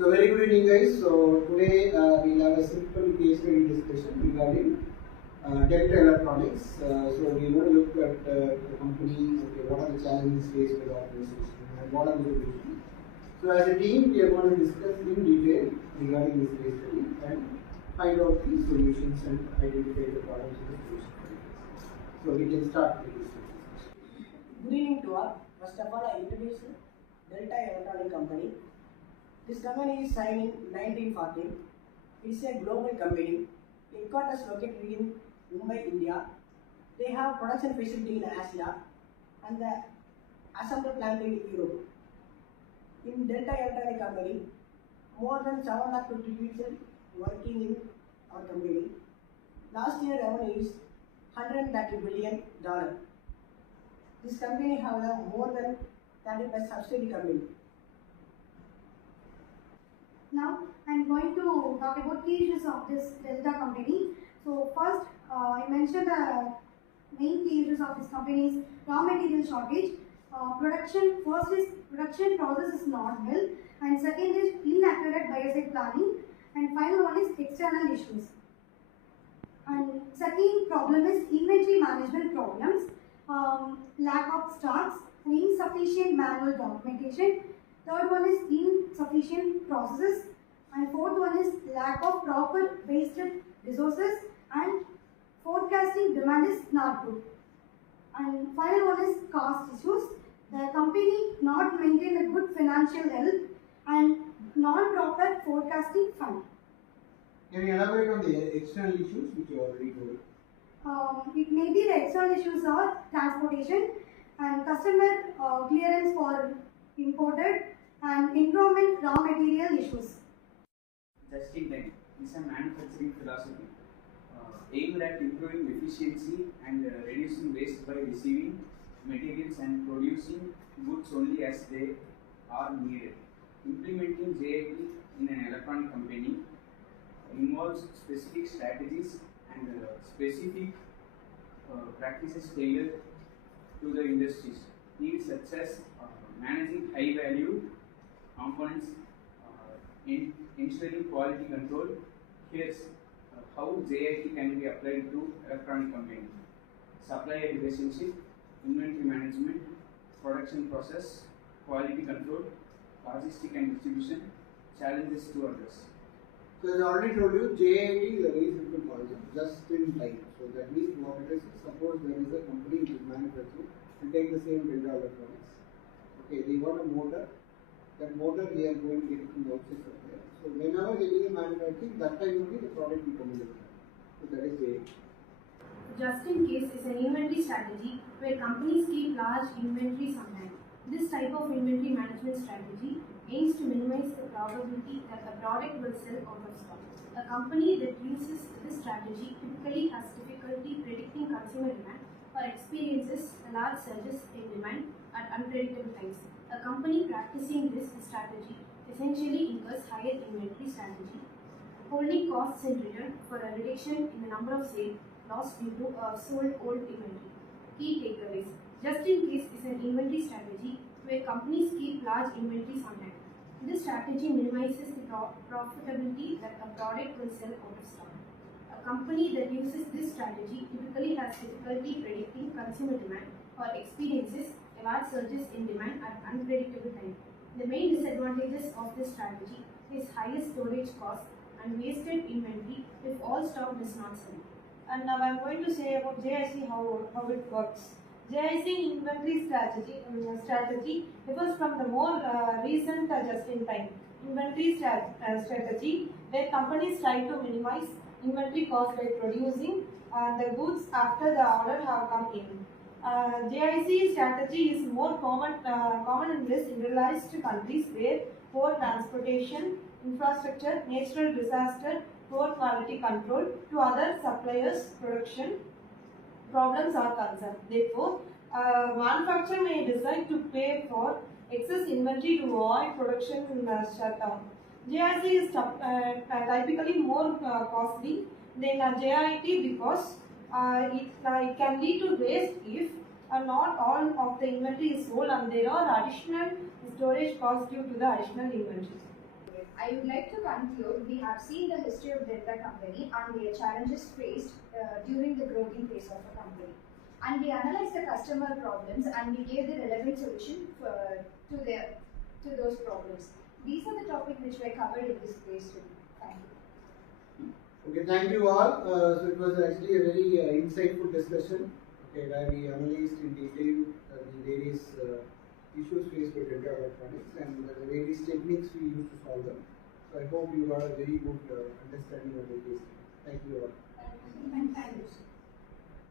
So very good evening guys. So today we'll have a simple case study discussion regarding Genson Electronics. So we will look at the company, okay, what are the challenges faced by the organization and what are the solutions. So as a team we are going to discuss in detail regarding this case study and find out the solutions and identify the problems and the solutions. So we can start with this discussion. Good evening to all. First of all, I introduce Delta Electronic Company. This company is signed in 1914. It is a global company. Headquarters located in Mumbai, India. They have production facility in Asia and the assembly plant in Europe. In Delta Electronic Company, more than 750 people working in our company. Last year revenue is $130 billion. This company has more than 30+ subsidiary company. Now I am going to talk about key issues of this Delta company. So first, I mentioned the main key issues of this company is raw material shortage. Production process is not well, and second is inaccurate biosite planning, and final one is external issues. And second problem is inventory management problems, lack of stocks, and insufficient manual documentation. Third one is insufficient processes, and fourth one is lack of proper wasted resources, and forecasting demand is not good. And final one is cost issues. The company not maintain a good financial health and non-proper forecasting fund. Can you elaborate on the external issues which you already told? It may be the external issues are transportation and customer clearance for imported and environment raw material issues. Just in time is a manufacturing philosophy aimed at improving efficiency and reducing waste by receiving materials and producing goods only as they are needed. Implementing JIT in an electronic company involves specific strategies and specific practices tailored to the industries. Needs such as managing high value components, ensuring quality control. Here's how JIT can be applied to electronic company. Supplier relationship, inventory management, production process, quality control, logistic and distribution, challenges to address. So as I already told you, JIT is a very simple concept, just in time. So that means what it is, suppose there is a company which is manufacturing, we take the same Delta Electronics. Okay, they want a motor. That motor we are going to get from the outside supplier. So whenever they do the manufacturing, that time only the product will come in the plant. So that is JIT. Just in case is an inventory strategy where companies keep large inventory sometimes. This type of inventory management strategy aims to minimize the probability that the product will sell out of stock. A company that uses this strategy typically has difficulty predicting consumer demand or experiences large surges in demand at unpredictable times. A company practicing this strategy essentially incurs higher inventory strategy, holding costs in return for a reduction in the number of sales lost due to sold old inventory. Key takeaways. Just in case is an inventory strategy where companies keep large inventory sometimes. This strategy minimizes the profitability that a product will sell out of stock. A company that uses this strategy typically has difficulty predicting consumer demand or experiences large surges in demand at unpredictable time. The main disadvantages of this strategy is higher storage costs and wasted inventory if all stock does not sell. And now I am going to say about JIC how it works. JIC inventory strategy refers from the more recent just-in-time inventory strategy where companies try to minimize inventory cost by producing the goods after the order have come in. JIC strategy is more common in less industrialized countries where poor transportation, infrastructure, natural disaster, poor quality control to other suppliers' production problems are concerned. Therefore, manufacturer may decide to pay for excess inventory to avoid production shutdown. JIC is typically more costly than JIT because it can lead to waste if not all of the inventory is sold and there are additional storage costs due to the additional inventory. I would like to conclude, we have seen the history of Delta company and their challenges faced during the growing phase of the company. And we analyzed the customer problems and we gave the relevant solution to those problems. These are the topics which were covered in this case too. Thank you. Okay, thank you all. So it was actually a very insightful discussion, okay, where we analyzed in detail the various issues faced by Delta Electronics and the various techniques we use to solve them. So I hope you got a very good understanding of the case. Thank you all. Thank you.